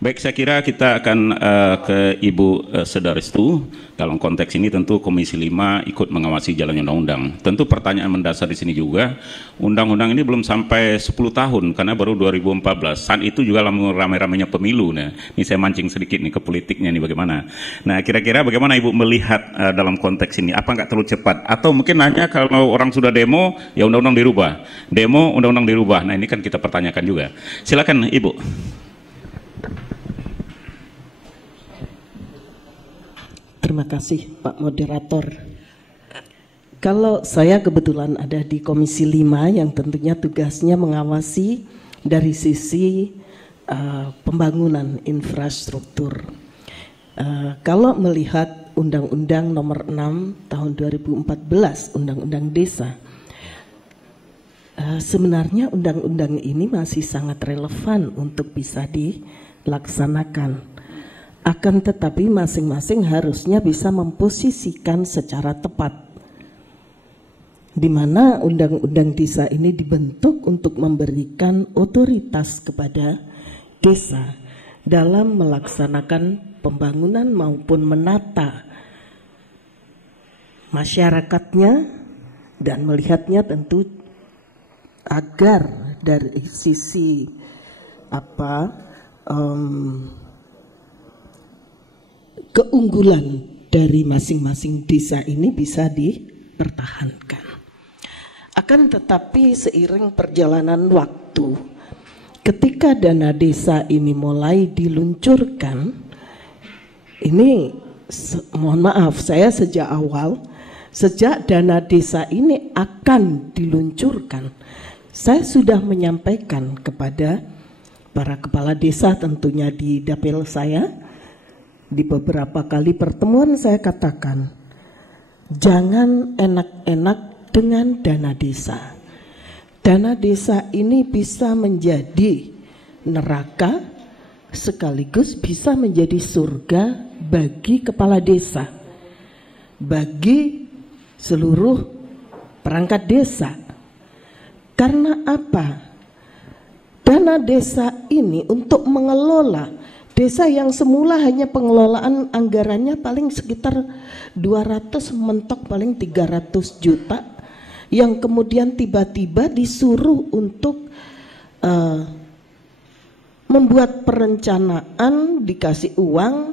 Baik, saya kira kita akan ke Ibu Sedaristu. Dalam konteks ini tentu Komisi 5 ikut mengawasi jalannya undang-undang. Tentu pertanyaan mendasar di sini juga, undang-undang ini belum sampai 10 tahun karena baru 2014. Saat itu juga ramai-ramainya pemilu. Nah, ini saya mancing sedikit nih ke politiknya nih bagaimana. Nah, kira-kira bagaimana Ibu melihat dalam konteks ini? Apa nggak terlalu cepat? Atau mungkin hanya kalau orang sudah demo, ya undang-undang dirubah. Demo, undang-undang dirubah. Nah, ini kan kita pertanyakan juga. Silakan Ibu. Terima kasih Pak Moderator. Kalau saya kebetulan ada di Komisi 5 yang tentunya tugasnya mengawasi dari sisi pembangunan infrastruktur. Kalau melihat Undang-Undang Nomor 6 Tahun 2014, Undang-Undang Desa, sebenarnya undang-undang ini masih sangat relevan untuk bisa dilaksanakan. Akan tetapi masing-masing harusnya bisa memposisikan secara tepat, di mana undang-undang desa ini dibentuk untuk memberikan otoritas kepada desa dalam melaksanakan pembangunan maupun menata masyarakatnya dan melihatnya tentu agar dari sisi keunggulan dari masing-masing desa ini bisa dipertahankan. Akan tetapi seiring perjalanan waktu, ketika dana desa ini mulai diluncurkan, ini mohon maaf, saya sejak dana desa ini akan diluncurkan, saya sudah menyampaikan kepada para kepala desa tentunya di dapil saya. Di beberapa kali pertemuan saya katakan, jangan enak-enak dengan dana desa. Dana desa ini bisa menjadi neraka sekaligus bisa menjadi surga bagi kepala desa, bagi seluruh perangkat desa. Karena apa? Dana desa ini untuk mengelola desa yang semula hanya pengelolaan anggarannya paling sekitar 200, mentok paling 300 juta, yang kemudian tiba-tiba disuruh untuk membuat perencanaan, dikasih uang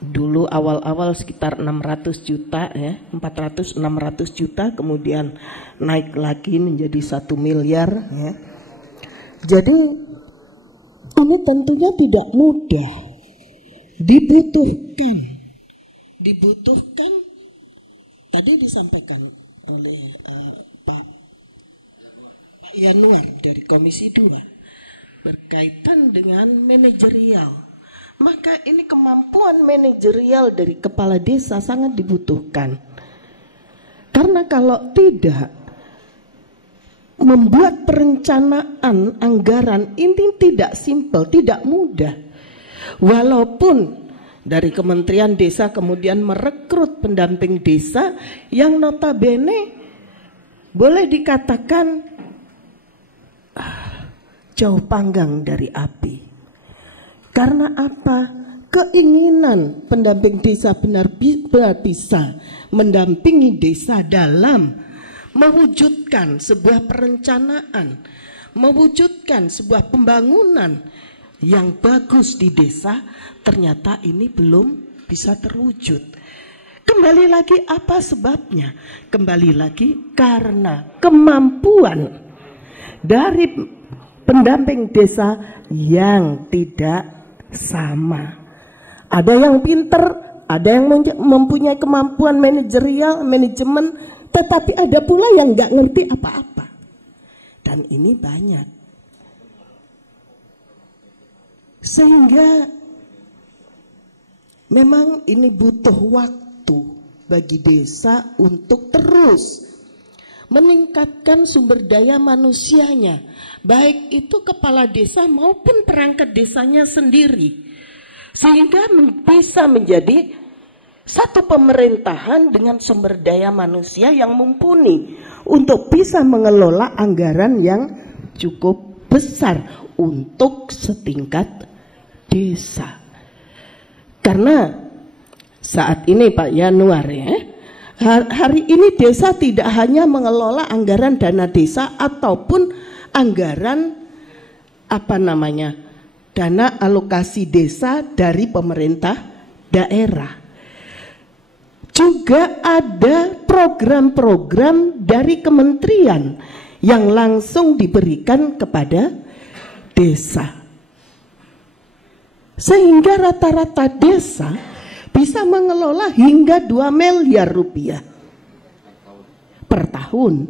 dulu awal-awal sekitar 600 juta ya, 400-600 juta, kemudian naik lagi menjadi 1 miliar ya. Jadi ini tentunya tidak mudah, dibutuhkan tadi disampaikan oleh Pak Yanuar dari Komisi 2 berkaitan dengan manajerial. Maka ini kemampuan manajerial dari kepala desa sangat dibutuhkan. Karena kalau tidak, membuat perencanaan anggaran ini tidak simpel, tidak mudah. Walaupun dari Kementerian Desa kemudian merekrut pendamping desa yang notabene boleh dikatakan jauh panggang dari api. Karena apa? Keinginan pendamping desa benar bisa mendampingi desa dalam mewujudkan sebuah perencanaan, mewujudkan sebuah pembangunan yang bagus di desa, ternyata ini belum bisa terwujud. Kembali lagi apa sebabnya? Kembali lagi karena kemampuan dari pendamping desa yang tidak sama. Ada yang pinter, ada yang mempunyai kemampuan manajerial, manajemen, tetapi ada pula yang nggak ngerti apa-apa. Dan ini banyak. Sehingga memang ini butuh waktu bagi desa untuk terus meningkatkan sumber daya manusianya, baik itu kepala desa maupun perangkat desanya sendiri, sehingga bisa menjadi satu pemerintahan dengan sumber daya manusia yang mumpuni untuk bisa mengelola anggaran yang cukup besar untuk setingkat desa. Karena saat ini Pak Yanuar ya, hari ini desa tidak hanya mengelola anggaran dana desa ataupun anggaran dana alokasi desa dari pemerintah daerah. Juga ada program-program dari kementerian yang langsung diberikan kepada desa. Sehingga rata-rata desa bisa mengelola hingga 2 miliar rupiah per tahun.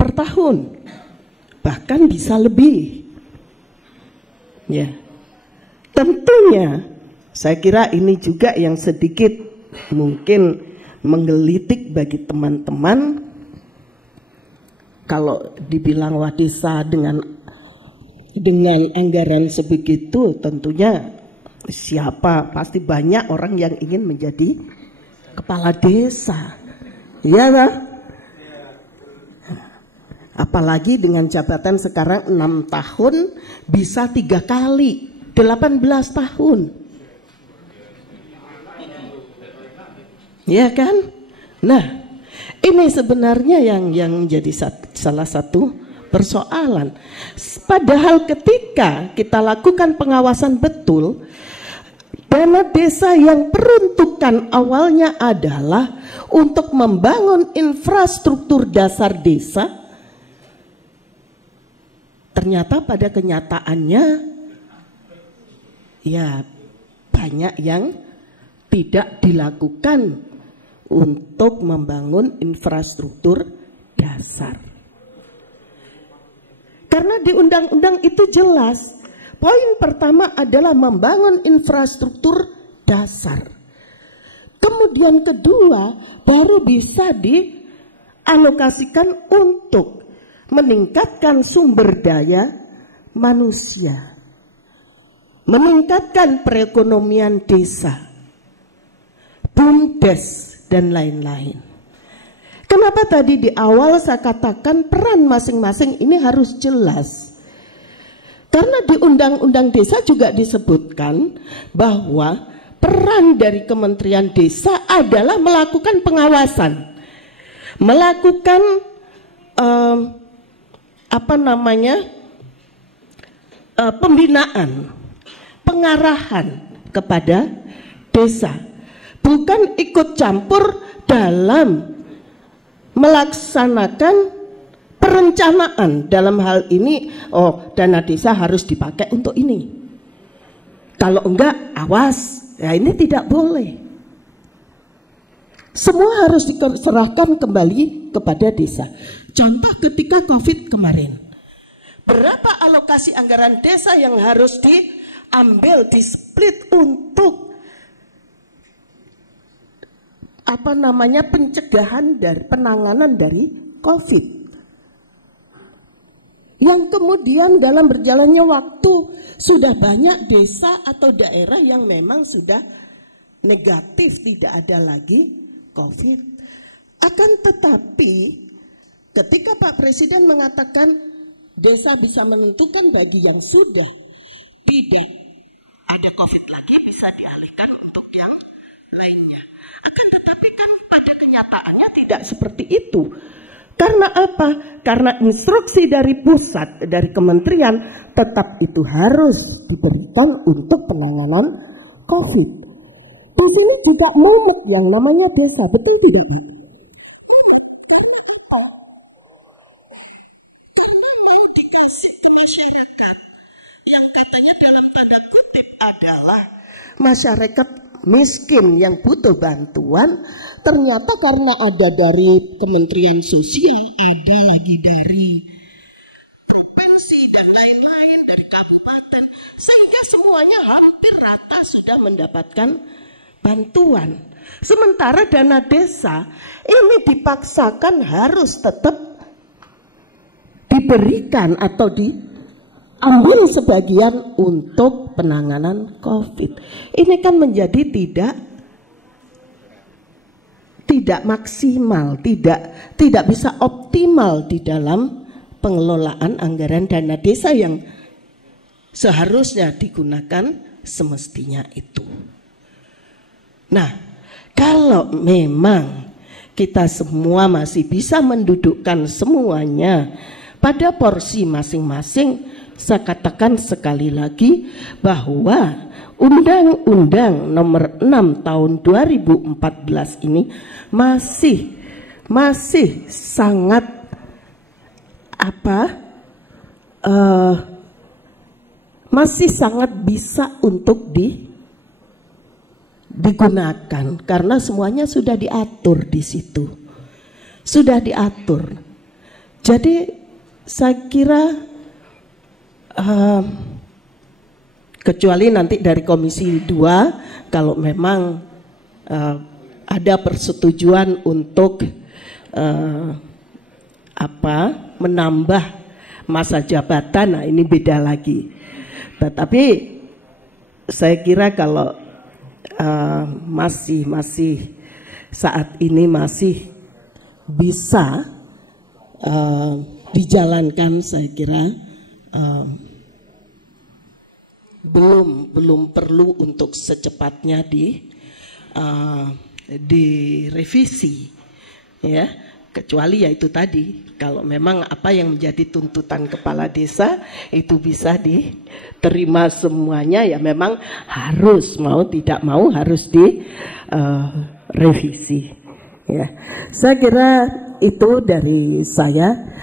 Per tahun. Bahkan bisa lebih. Ya. Tentunya saya kira ini juga yang sedikit mungkin menggelitik bagi teman-teman. Kalau dibilang wah desa dengan anggaran sebegitu, tentunya siapa, pasti banyak orang yang ingin menjadi kepala desa. Iya lah. Apalagi dengan jabatan sekarang 6 tahun bisa 3 kali 18 tahun. Ya kan? Nah, ini sebenarnya yang menjadi salah satu persoalan. Padahal ketika kita lakukan pengawasan betul, dana desa yang peruntukan awalnya adalah untuk membangun infrastruktur dasar desa, ternyata pada kenyataannya ya banyak yang tidak dilakukan untuk membangun infrastruktur dasar. Karena di undang-undang itu jelas, poin pertama adalah membangun infrastruktur dasar. Kemudian kedua, baru bisa dialokasikan untuk meningkatkan sumber daya manusia, meningkatkan perekonomian desa, BUMDes, dan lain-lain. Kenapa tadi di awal saya katakan peran masing-masing ini harus jelas? Karena di Undang-Undang Desa juga disebutkan bahwa peran dari Kementerian Desa adalah melakukan pengawasan, melakukan pembinaan, pengarahan kepada desa, bukan ikut campur dalam melaksanakan perencanaan. Dalam hal ini, dana desa harus dipakai untuk ini, kalau enggak awas. Ya, ini tidak boleh. Semua harus diserahkan kembali kepada desa. Contoh ketika COVID kemarin, berapa alokasi anggaran desa yang harus diambil, di-split untuk pencegahan dari penanganan dari COVID, yang kemudian dalam berjalannya waktu sudah banyak desa atau daerah yang memang sudah negatif, tidak ada lagi COVID. Akan tetapi ketika Pak Presiden mengatakan desa bisa menentukan bagi yang sudah tidak ada COVID lagi bisa dialihkan untuk yang lainnya. Akan tetapi kan pada kenyataannya tidak seperti itu. Karena apa? Karena instruksi dari pusat, dari kementerian, tetap itu harus diberikan untuk penanganan COVID. Di sini tidak momok yang namanya desa, betul tidak? Ini dikasih ke masyarakat yang katanya dalam tanda kutip adalah masyarakat miskin yang butuh bantuan. Ternyata karena ada dari Kementerian Sosial, ada lagi dari provinsi dan lain-lain, dari kabupaten, sehingga semuanya hampir rata sudah mendapatkan bantuan. Sementara dana desa ini dipaksakan harus tetap diberikan atau diambil sebagian untuk penanganan COVID. Ini kan menjadi tidak maksimal, tidak bisa optimal di dalam pengelolaan anggaran dana desa yang seharusnya digunakan semestinya itu. Nah, kalau memang kita semua masih bisa mendudukkan semuanya pada porsi masing-masing, saya katakan sekali lagi bahwa Undang-Undang Nomor 6 Tahun 2014 ini masih sangat masih sangat bisa untuk digunakan karena semuanya sudah diatur di situ, sudah diatur. Jadi saya kira kecuali nanti dari Komisi 2 kalau memang ada persetujuan untuk menambah masa jabatan, nah ini beda lagi. Tetapi saya kira kalau masih saat ini masih bisa dijalankan, saya kira belum perlu untuk secepatnya direvisi, ya, kecuali ya itu tadi, kalau memang apa yang menjadi tuntutan kepala desa itu bisa diterima semuanya, ya memang harus, mau tidak mau harus direvisi, ya. Saya kira itu dari saya.